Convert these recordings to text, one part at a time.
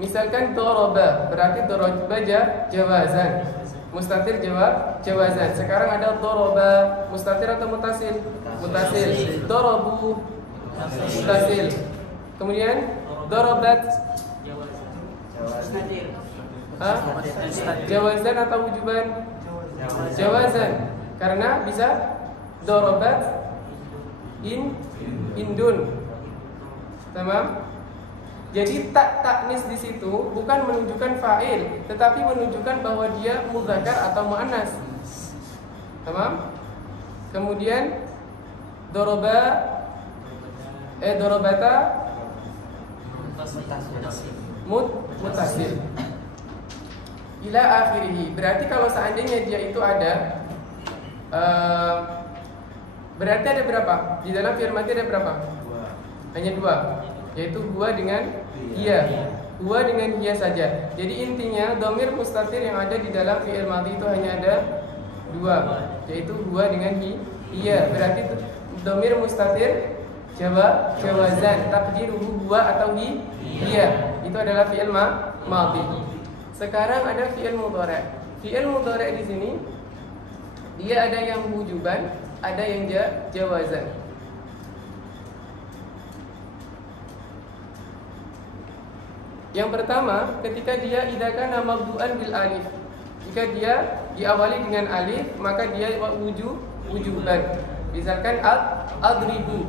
Misalkan doroba, berarti doroba jawazan. Mustatir jawazan. Sekarang ada doroba, mustatir atau mutasil? Mutasil. Dorobu, mutasil. Kemudian dorobat, jawazan atau wujuban? Jawazan. Karena bisa dorobat, indun. Tamam? Jadi tak taknis di situ bukan menunjukkan fa'il, tetapi menunjukkan bahwa dia mudzakkar atau muannas. Tamam? Kemudian dorobata mutasil ila akhirih. Berarti kalau seandainya dia itu ada berarti ada berapa? Di dalam fi'il madhi ada berapa? Hanya dua, yaitu huwa dengan hiya. Huwa dengan hiya saja. Jadi intinya dhamir mustatir yang ada di dalam fi'il madhi itu hanya ada dua, yaitu huwa dengan hiya. Berarti dhamir mustatir jawazan, taqdiruhu huwa atau hiya. Itu adalah fi'il madhi. Sekarang ada fi'il mudhari'. Fi'il mudhari' di sini dia ada yang wujuban, ada yang jawazan. Yang pertama, ketika dia idza kana mabdu'an bil alif. Jika dia diawali dengan alif, maka dia wujuban. Misalkan adribu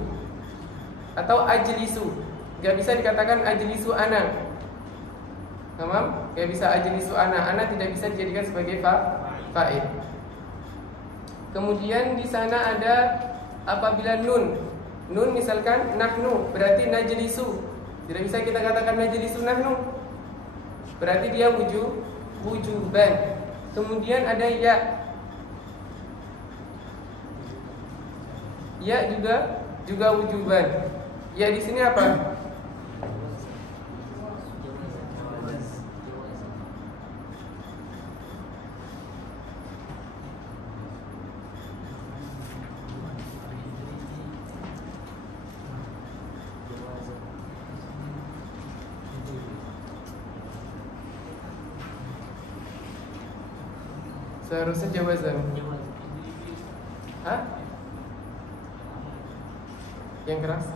atau ajlisu. Enggak bisa dikatakan ajlisu ana. Tamam? Enggak bisa ajlisu ana. Ana tidak bisa dijadikan sebagai fa'il. Kemudian di sana ada apabila nun. Nun misalkan nahnu, berarti najlisu. Tidak bisa kita katakan najlisu nahnu. Berarti dia wujuban. Kemudian ada ya. Ya juga wujuban. Ya di sini apa? Seharusnya jawazan. Hah? Yang keras?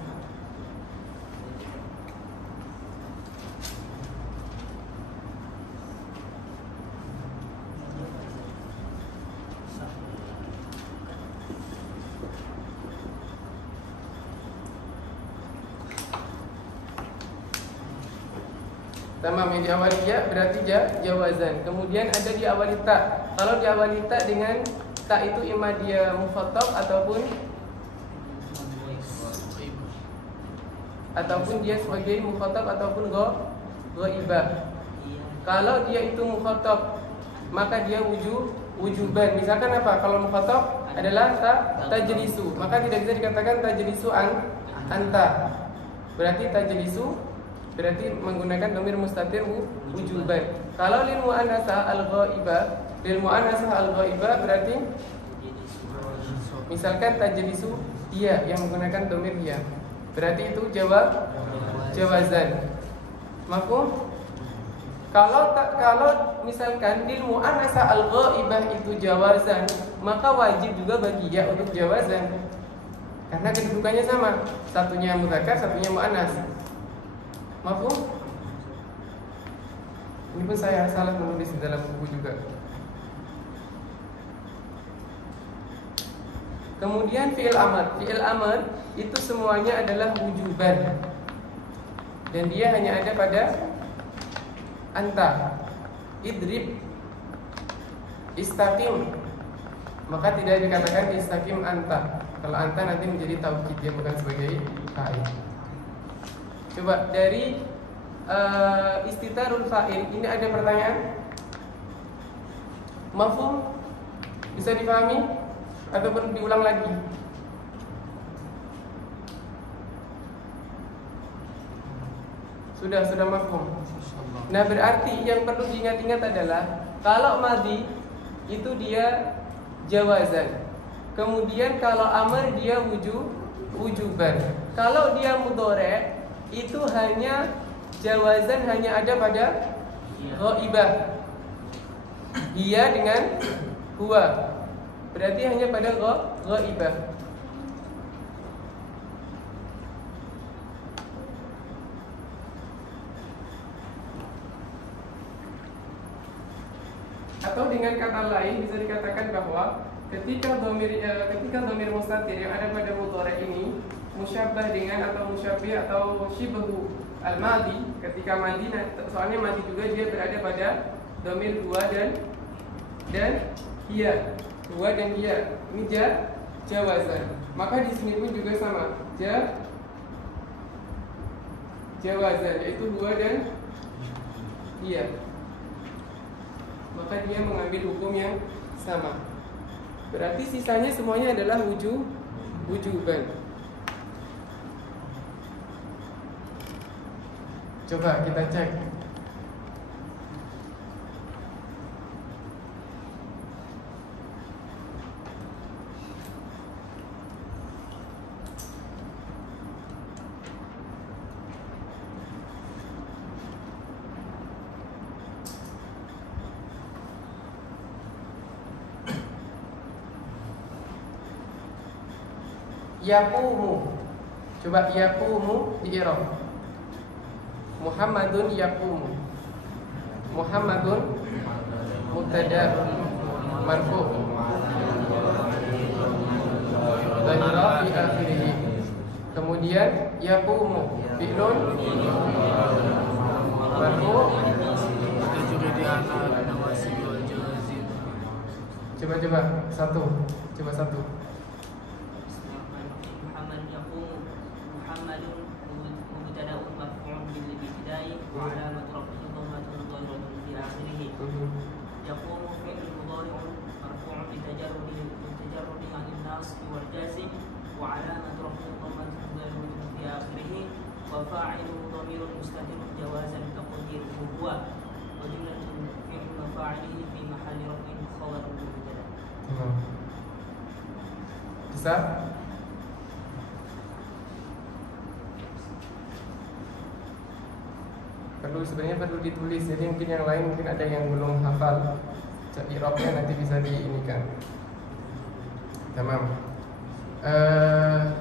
Tamam, yang diawali ya berarti jawazan. Kemudian ada diawali ta. Kalau diawali ta dengan ta itu imma dia mukhatab ataupun dia sebagai mukhatab ataupun ghaibah. Kalau dia itu mukhatab maka dia wujuban. Misalkan apa? Kalau mukhatab adalah tajlisu, maka tidak bisa dikatakan tajlisu anta. Berarti tajlisu berarti menggunakan dhamir mustatir wujuban. Kalau lil muannasah al-ghaibah berarti misalkan tajlisu dia yang menggunakan dhamir dia. Berarti itu jawazan. Mafhum? Kalau misalkan lil muannasah al-ghaibah itu jawazan, maka wajib juga bagi ya untuk jawazan. Karena kedudukannya sama, satunya mudzakkar, satunya muannas. Mafhum? Ini pun saya salah menulis di dalam buku juga. Kemudian fi'il amr. Fi'il amr itu semuanya adalah wujuban. Dan dia hanya ada pada anta. Idrib, istaqim. Maka tidak dikatakan istaqim anta. Kalau anta nanti menjadi taukid, dia bukan sebagai fa'il. Coba dari istitarul fa'il ini ada pertanyaan? Mafhum? Bisa dipahami? Atau perlu diulang lagi? Sudah mafhum. Nah berarti yang perlu diingat-ingat adalah kalau madhi itu dia jawazan. Kemudian kalau amr dia wujuban. Kalau dia mudhari' itu hanya jawazan hanya ada pada ghaibah. Hiya dengan huwa, berarti hanya pada ghaibah. Atau dengan kata lain bisa dikatakan bahwa ketika dhamir mustatir yang ada pada mudhari ini musyabbah dengan atau musyabbih atau shibhu al-madi, ketika madi, soalnya madi juga dia berada pada dhamir huwa dan hiya, huwa dan hiya. Ini jawazan. Maka di sini pun juga sama, jawazan, yaitu huwa dan hiya. Maka dia mengambil hukum yang sama. Berarti sisanya semuanya adalah wujuban. Coba kita cek. Yaqumu. Coba yaqumu di i'rab. Muhammadun yaqumu. Muhammadun mubtada marfu' dhamira fi akhirih. Kemudian yaqumu fi'lun marfu'. Itu juga di anak nawasib wal jawazim. Coba satu. Bisa? Sebenarnya perlu ditulis. Jadi mungkin yang lain mungkin ada yang belum hafal. I'rabnya nanti bisa diinikan. Tamam.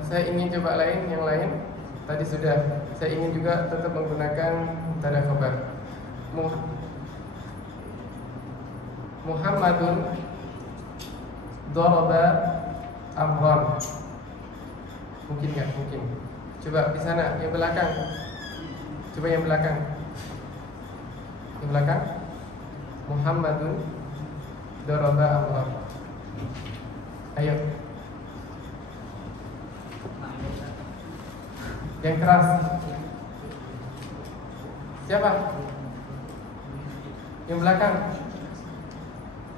Saya ingin coba yang lain. Tadi sudah. Saya ingin juga tetap menggunakan tanda khabar. Muhammadun daraba amran. Mungkin nggak? Mungkin. Coba di sana yang belakang. Coba yang belakang. Yang belakang. Muhammadun daraba amran. Ayo. Yang keras. Siapa? Yang belakang.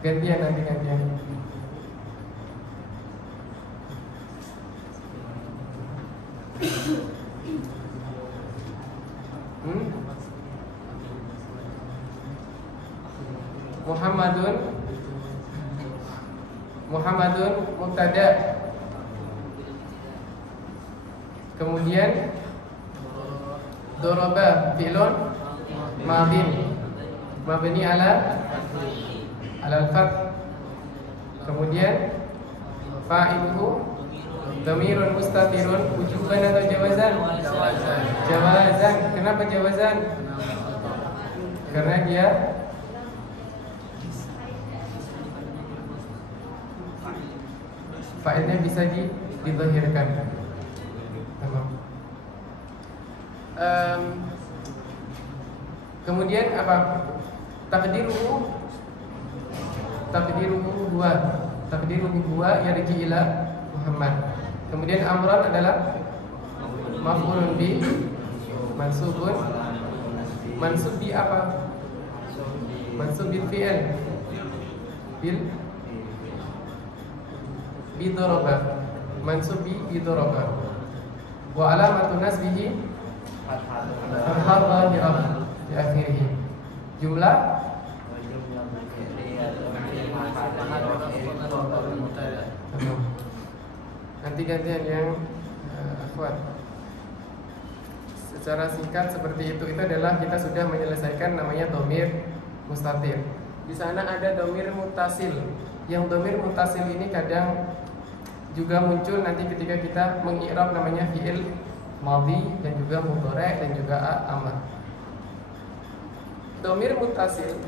Gantian. Muhammadun mubtada. Kemudian daraba fi'lun madin mabni ala al-fath. Kemudian fa'iluhu dhamirun mustatirun wujuban atau jawazan? Jawazan. Kenapa jawazan? Karena dia fa'ilnya bisa dizahirkan. Tamam. Kemudian apa? Takdiruhu huwa yarji ila Muhammad. Kemudian amran adalah maf'ulun bi mansubun. Mansub bi apa? Mansub bil fi'il. Bi daraba. Mansub bi daraba. Wa alamatu nasbihi fathah dhahirah di akhirih. Jumlah nanti gantian yang akhwat. Secara singkat seperti itu adalah kita sudah menyelesaikan namanya dhamir mustatir. Di sana ada dhamir muttasil. Yang dhamir muttasil ini kadang juga muncul nanti ketika kita mengi'rab namanya fi'il madhi dan juga mudhari' dan juga amr. Dhamir muttasil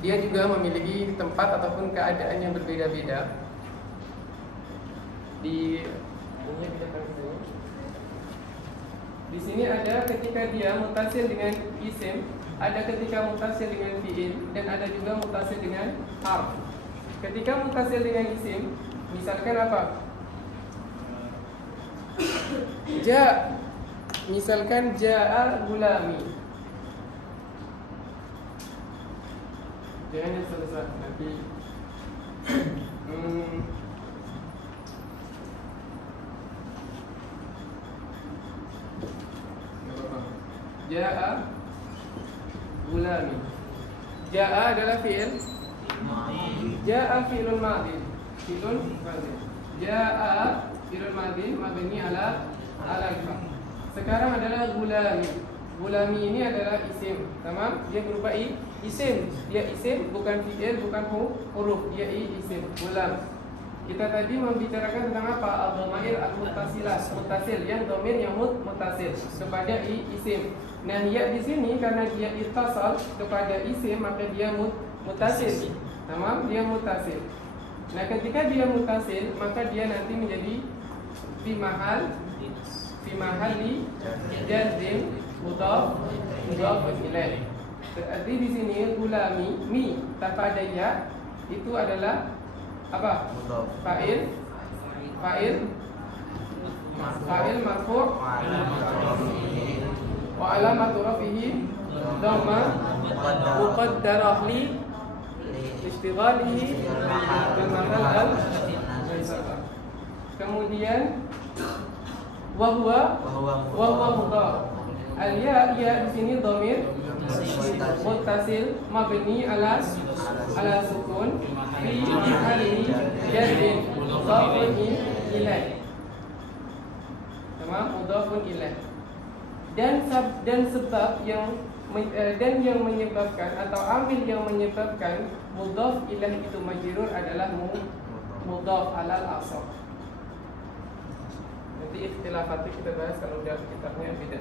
dia juga memiliki tempat ataupun keadaan yang berbeda-beda. Di sini ada ketika dia mutasil dengan isim, ada ketika mutasil dengan fi'il, dan ada juga mutasil dengan harf. Ketika mutasil dengan isim, misalkan apa? Misalkan ja'a gulami. Jangan yang selesai nanti. Ja'a gulami. Ja'a adalah fi'il. Ja'a fi'lun madhi. Fi'lun madhi. Ja'a fi'lun madhi mabni ala al-fa. Sekarang adalah gulami. Gulami ini adalah isim, tamam? Dia berupa isim. Dia isim, bukan fi'il, bukan huruf. Dia isim, gulam. Kita tadi membicarakan tentang apa? Al-dhamair al-muttasilah, muttasil, yang dhamir yang muttasil kepada isim. Nah, ya di sini karena dia ittasal kepada isim, maka dia muttasil. Tamam? Dia muttasil. Nah, ketika dia muttasil, maka dia nanti menjadi fi mahalli jazm mudhaf ilaih. Berarti di sini gulami mi tanpa ada ya itu adalah apa? Fa'il marfu' wa alamatu rafihi dhamma muqaddarah li istighalihi bil mahal al. Kemudian wa huwa mudhaf. Al-ya di sini dhamir muttasil mabni ala sukun fi mahalli jazm mudhafun ilaih. Tamam, mudhafun ilaih. Dan sebab yang menyebabkan atau amil yang menyebabkan mudhaf ilaih itu majrur adalah mudhaf alal asal. Nanti ikhtilafatnya kita bahas kalau udah kitabnya beda.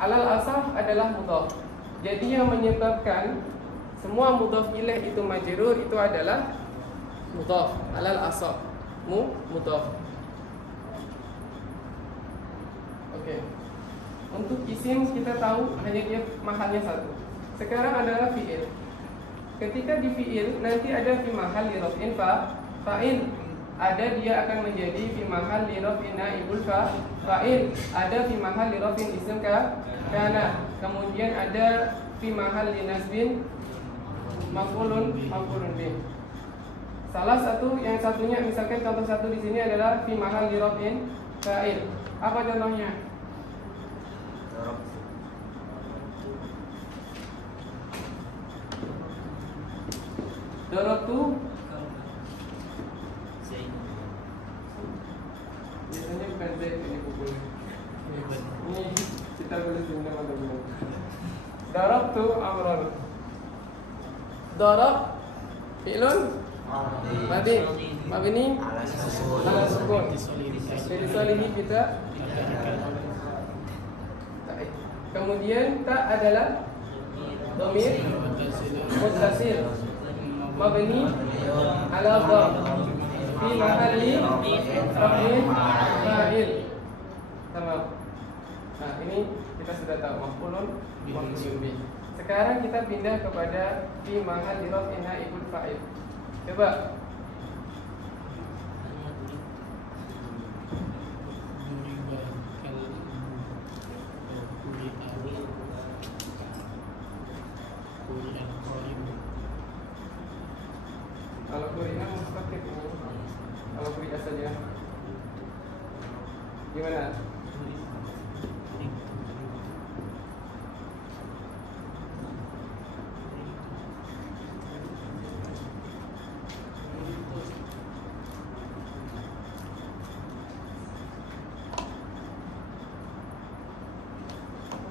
Alal asaf adalah mudhaf. Jadi yang menyebabkan semua mudhaf ilaih itu majrur itu adalah mudhaf. Alal asaf mudhaf. Oke. Untuk isim kita tahu hanya dia mahalnya satu. Sekarang adalah fi'il. Ketika di fi'il nanti ada fi mahal li raf'in fa'il. Ada dia akan menjadi fi mahal li raf'in naibul fa'il. Ada fi mahal li raf'in isim kana. Kemudian ada fi mahal li nasbin maf'ulun bih. Salah satu yang satunya misalkan contoh satu di sini adalah fi mahal li raf'in fa'il. Apa contohnya? Darabtu biasanya bukan Zaid ini pukul. Ini kita boleh pindah atau belum? Darabtu amran. Darab fi'lun madhi mabni ala sukun. Jadi solihi kita. Kemudian tak adalah dhamir muttasil mabni ala dhamm fi mahalli raf'in fa'il. Tamam. Nah, ini kita sudah tahu maf'ulun bih. Sekarang kita pindah kepada fi mahalli raf'in naibul fa'il. Coba kalau Qur'an mustaqim ini, kalau Qur'an saja gimana?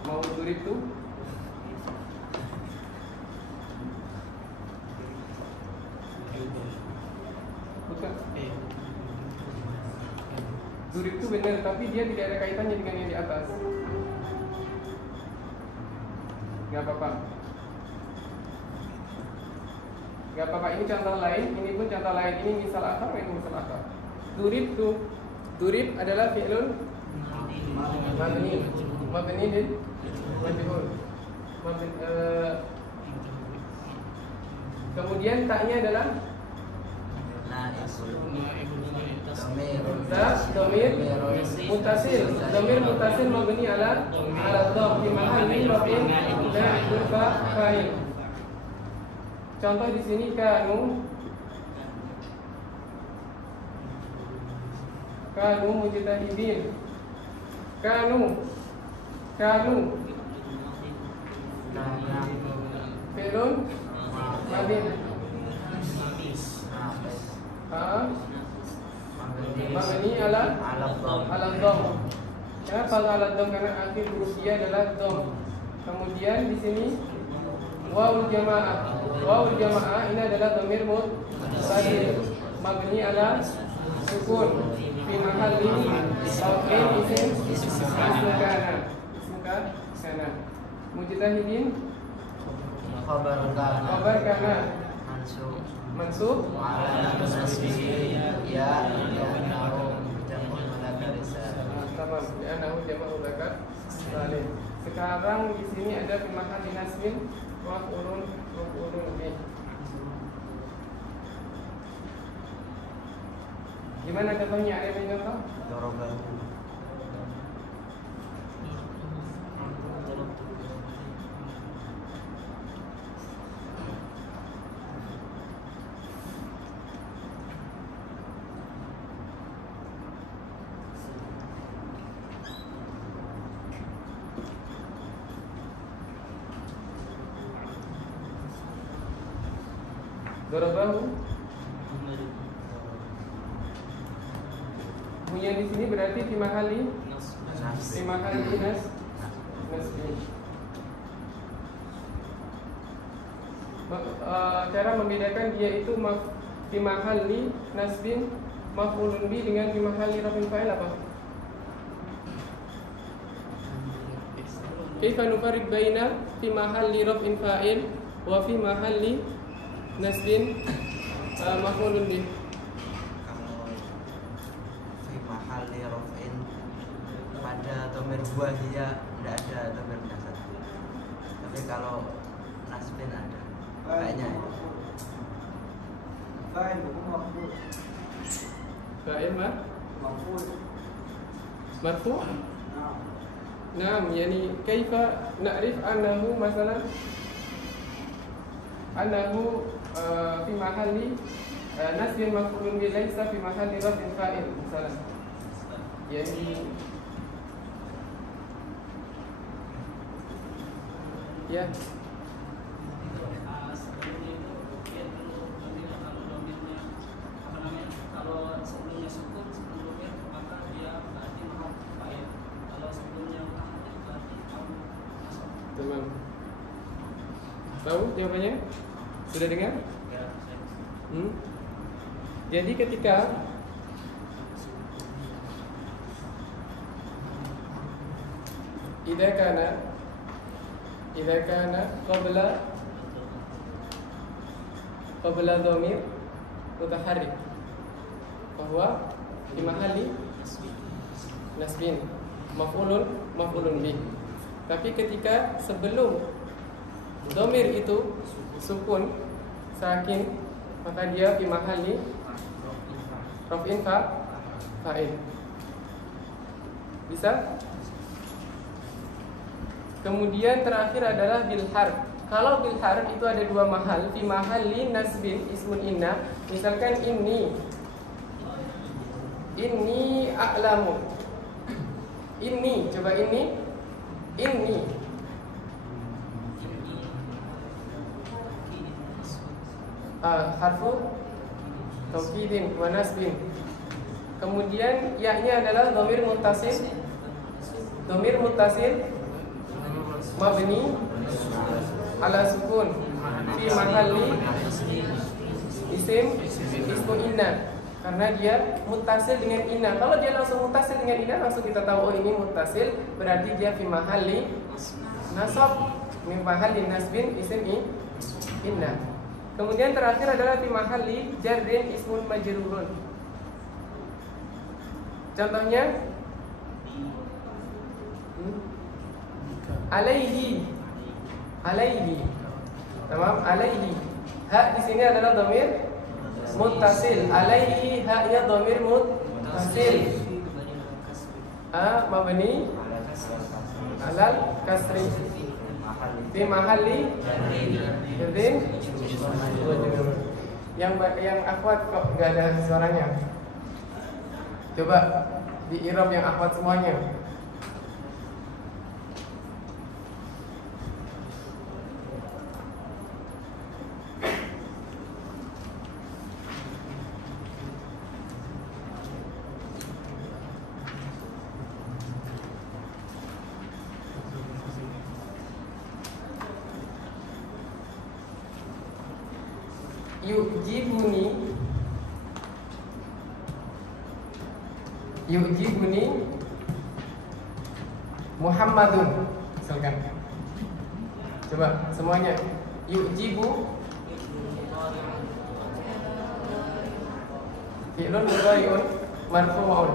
Mau turib tu? Bukan. Turib tu benar, tapi dia tidak ada kaitannya dengan yang di atas. Gak apa-apa. Gak apa-apa, ini contoh lain, ini pun contoh lain. Ini misal akar, ini misal akar. Turib tu, turib adalah fi'lun mabni, mabni lil majhul. Kemudian taknya adalah domir mutasil. Domir mutasil mabni ala dhamm fi mahalli raf'in na'ibul fa'il. Contoh di sini kanu mujtahidin. Kanu fi'lun mabni mabni ala dhamm. Kenapa ala dhamm? Karena akhir huruf dia adalah dhamm. Kemudian di sini wawul jamaah. Wawul jamaah ini adalah dhamir muttasil mabni ala sukun fi mahalli raf'in isim kana. Mujtahidin khabar kana mansub tamam li'annahu jama'u dzakar salim. Sekarang di sini ada fi mahalli nasbin maf'ulun bih. Gimana contohnya? Ada yang contoh? Dorobahu. Bunyian di sini berarti fi mahalli nasbin. Cara membedakan dia itu fi mahalli nasbin maf'ulun bi dengan fi mahalli raf'in fa'il apa? Kaifa nufarriq baina fi mahalli raf'in fa'il wa fi mahalli nasbin maf'ulun bih? Kalau fi mahalli raf'in pada dhamir buah dia tidak ada dhamir dasar. Tapi kalau nasbin ada. Kayaknya fa'il bukan maf'ul. Fa'il maf'ul. Marfu'? Naam, yani kaifa na'rif annahu masalan annahu fi mahalli nasbin maf'ulun bi laysa fi mahalli raf'in fa'il misalnya. Yani ya teman. Tahu jawabannya? Sudah dengar? Jadi ketika idza kana qabla dhamir mutaharrik bahwa di mahalli nasbin maf'ulun bih. Tapi ketika sebelum dhamir itu sukun sakin, maka dia fi mahalli raf'in fa'il. Bisa? Kemudian terakhir adalah bil harf. Kalau bil harf itu ada dua mahal, fi mahalli nasbin ismun inna. Misalkan inni a'lamu. Inni, coba ini harfu taukidin wa nasbin. Kemudian ya-nya adalah dhamir muttasil mabni ala sukun fi mahalli ismu inna, karena dia muttasil dengan inna. Kalau dia langsung muttasil dengan inna, langsung kita tahu oh ini muttasil, berarti dia fi mahalli nasab, min mahalli nasbin isim inna. Kemudian terakhir adalah fi mahalli jarrin ismun majrurun. Contohnya alaihi, tamam, alaihi. Ha di sini adalah dhamir muttasil. Alaihi ha-nya dhamir muttasil. Mabni alal kasri fi mahalli jarrin. Yang akhwat kok enggak ada suaranya? Coba di i'rab yang akhwat semuanya. Yu'jibuni Muhammadun, misalkan. Coba semuanya. Yu'jibu fi'lun mudhari'un marfu'un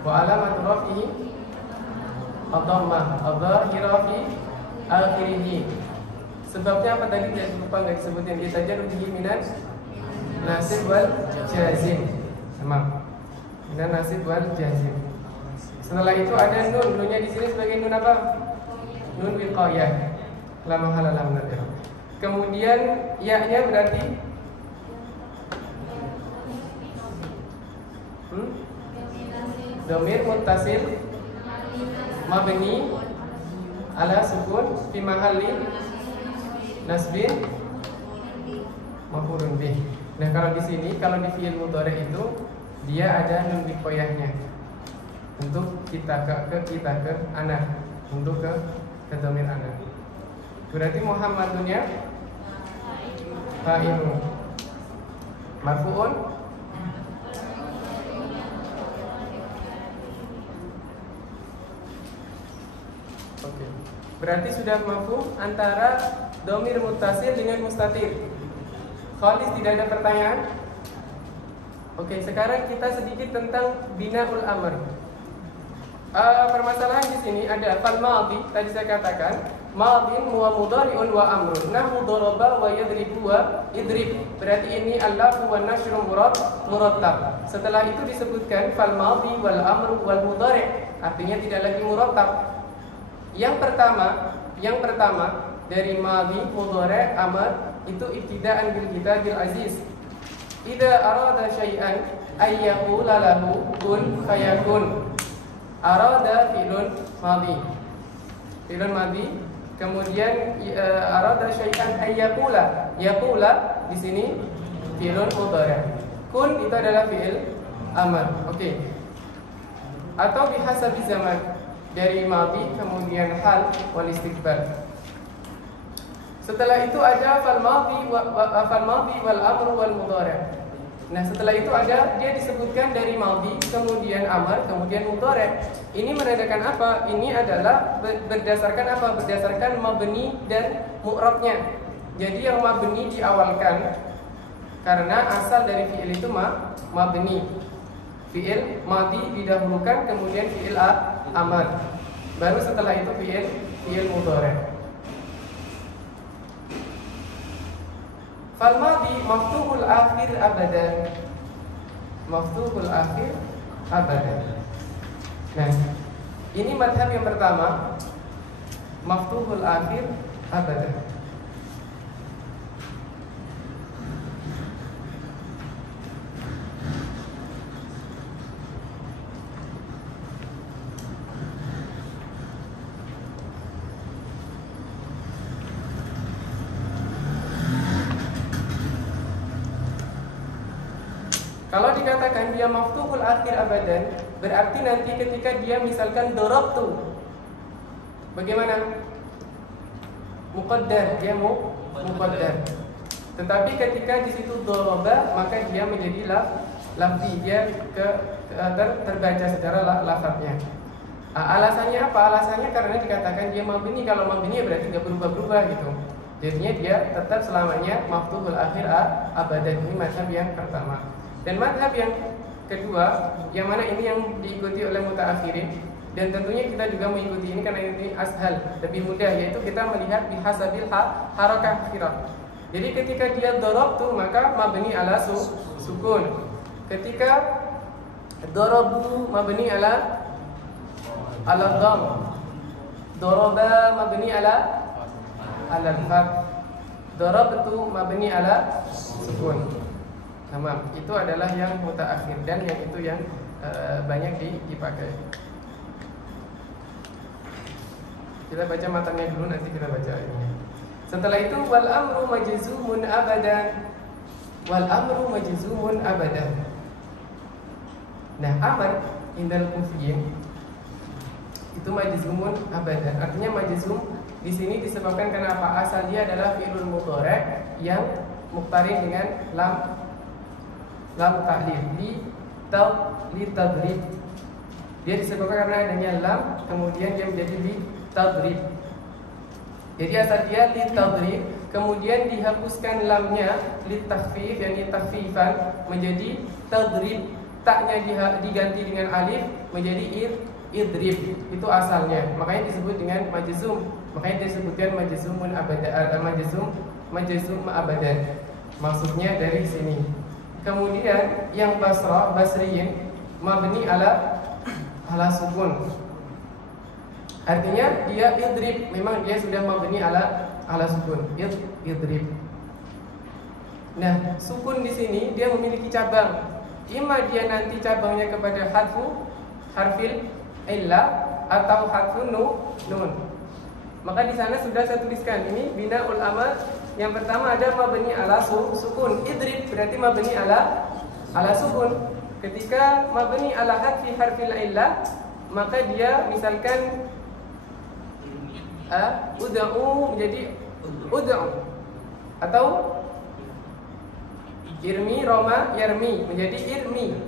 wa alamatu raf'ihi ad-dhammah adh-dhahira fi akhirih. Sebabnya apa tadi? Tidak lupa enggak disebutin. Ditajarrudihi minan nasib wal jazim. Sama. Minan nasib wal jazim. Setelah itu ada nun. Nunnya di sini sebagai nun apa? Nun wiqayah. La mahala lahu min al-i'rab. Kemudian ya-nya berarti dhamir muttasil mabni ala sukun fi mahalli nasbin maf'ulun bih. Nah, kalau di sini, kalau di fi'il mudhari itu dia ada nun wiqayahnya. Untuk kita ke ana, untuk ke dhamir ana. Berarti Muhammadunnya fa'ilun marfu'un oke. Berarti sudah mafhum antara dhamir muttasil dengan mustatir. Khalis, tidak ada pertanyaan? Oke, sekarang kita sedikit tentang binaul amr. Permasalahan di sini ada fal madhi, tadi saya katakan madhin wa mudhari'un wa amrun. Nahu daraba wa yadribu wa idrib. Berarti ini al-lafzu wan nashru murattab. Setelah itu disebutkan fal madhi wal amru wal mudhari', artinya tidak lagi murattab. Yang pertama dari madhi, mudhari', amr itu ibtida'an bil kitabil aziz. Idza arada syai'an ay yaqula lahu kun fayakun. Arada fi'lun madhi. Fi'lun madhi. Kemudian arada syai'an ay yaqula. Yaqula di sini fi'lun mudhari'. Kun itu adalah fi'il amr. Oke. Atau bihasabi zaman, dari madhi kemudian hal wal istiqbal. Setelah itu ada fal madhi wal amru wal mudhari'. Nah, setelah itu ada dia disebutkan dari madhi, kemudian amr, kemudian mudhari'. Ini menandakan apa? Ini adalah berdasarkan apa? Berdasarkan mabni dan mu'rabnya. Jadi yang mabni diawalkan karena asal dari fi'il itu mabni. Fi'il madhi didahulukan, kemudian fi'il amr. Baru setelah itu fi'il mudhari'. Fal madhi maftuhul akhir abadan. Maftuhul akhir abadan. Nah, ini madhab yang pertama, maftuhul akhir abadan. Kalau dikatakan dia maftuhul akhir abadan, berarti nanti ketika dia misalkan dorabtu, bagaimana? muqaddar, dia muqaddar. Tetapi ketika di situ doroba, maka dia menjadi lafzi, dia terbaca secara lafadznya. Alasannya apa? Alasannya karena dikatakan dia mabni. Kalau mabni berarti nggak berubah-berubah gitu. Jadinya dia tetap selamanya maftuhul akhir abadan. Ini mazhab yang pertama. Dan mazhab yang kedua, yang mana ini yang diikuti oleh mutaakhirin, dan tentunya kita juga mengikuti ini karena ini ashal, lebih mudah, yaitu kita melihat bihasabil harakah akhirah. Jadi ketika dia darabtu maka mabni ala sukun. Ketika darabu mabni ala dham. Daraba mabni ala al-fath. Darabtu mabni ala sukun. Tamam. Itu adalah yang mutaakhir dan yang itu yang banyak dipakai. Kita baca matanya dulu, nanti kita baca ini. Setelah itu wal amru majzumun abadan. Wal amru majzumun abadan. Nah, amr indal kufiyin itu majzumun abadan. Artinya majzum di sini disebabkan karena apa? Asal dia adalah fi'lul mudhari' yang muqtarin dengan lam ta'lil li tadrib. Dia disebabkan karena adanya lam, kemudian dia menjadi li tadrib. Jadi asal dia li tadrib, kemudian dihapuskan lamnya li takhfif, yang takhfifan menjadi tadrib. Taknya diganti dengan alif menjadi idrib. Itu asalnya. Makanya disebut dengan majzum. Makanya disebutkan majzumun abadan, majzum abadan. Maksudnya dari sini. Kemudian yang basriyin mabni ala sukun. Artinya dia idrib, memang dia sudah mabni ala sukun. Idrib. Nah, sukun di sini dia memiliki cabang. Ima dia nanti cabangnya kepada harfil illah atau harfun nun. Maka di sana sudah saya tuliskan ini binaul amal. Yang pertama ada mabni ala sukun. Idrib berarti mabni ala sukun. Ketika mabni ala harfil illah, maka dia misalkan ud'u menjadi ud'u, atau irmi roma yarmi menjadi irmi.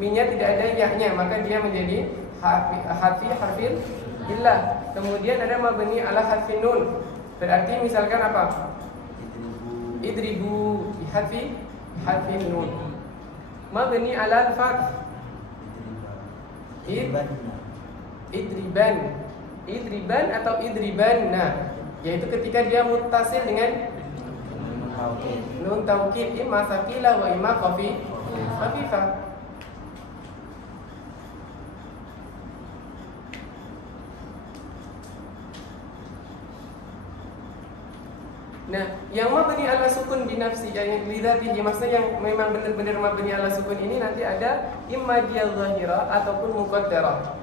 Mi-nya tidak ada ya-nya, maka dia menjadi harfil illah. Kemudian ada mabni ala harfin nun. Berarti misalkan apa? Idribu harfin nun. Mabni ala fath. Idriban atau idribanna, yaitu ketika dia muttasil dengan nun taukid, imma saqilah wa imma khafifah. Nah, yang mabni ala sukun binafsi, yang lidzatihi, maksudnya yang memang benar-benar mabni ala sukun ini nanti ada imma dia zahira ataupun muqaddarah.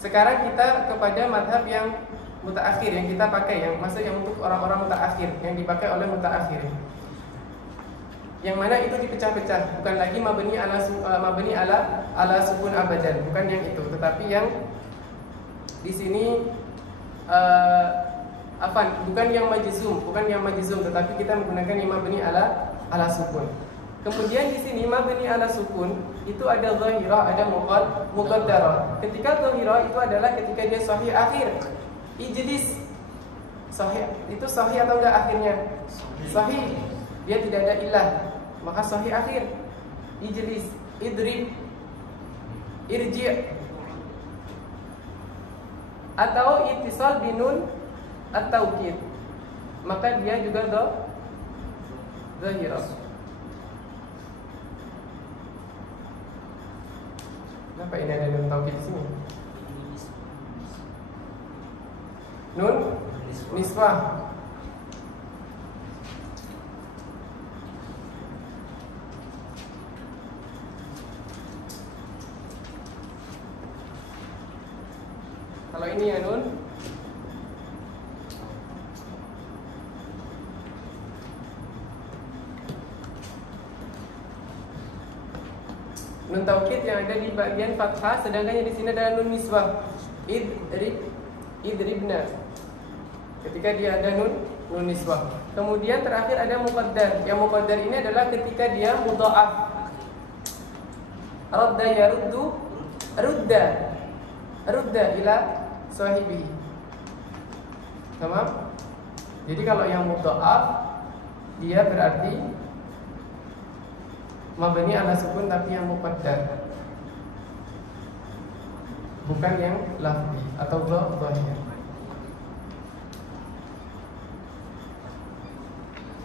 Sekarang kita kepada madhab yang mutaakhir yang kita pakai, yang maksudnya yang untuk orang-orang mutaakhir, yang dipakai oleh mutaakhir. Yang mana itu dipecah-pecah, bukan lagi mabni ala sukun abadan, bukan yang itu, tetapi yang di sini bukan yang majzum, tetapi kita menggunakan yang mabni ala sukun. Kemudian di sini mabni ala sukun itu ada zahirah, ada muqaddarah. Ketika zahirah itu adalah ketika dia sahih akhir. Ijlis sahih, itu sahih atau enggak akhirnya? Sahih. Dia tidak ada ilah, maka sahih akhir. Ijlis, idrib, irji', atau ittisal binun at-taukid, maka dia juga zahirah. Kenapa ini ada nun taukid di sini? Nun nisbah. Kalau ini ya nun taukid yang ada di bagian fathah, sedangkan yang di sini adalah nun nisbah. Idribna. Ketika dia ada nun niswah. Kemudian terakhir ada muqaddar. Yang muqaddar ini adalah ketika dia mudha'af. Radda yaruddu rudda ila sahibi. Tamam? Jadi kalau yang mudha'af dia berarti mabni ala sukun tapi yang muqaddar. Bukan yang lafzi atau dhahir.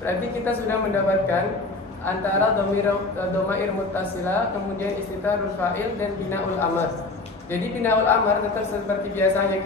Berarti kita sudah mendapatkan antara dhamair muttasilah, kemudian istitarul fa'il dan binaul amar. Jadi binaul amar tetap seperti biasanya.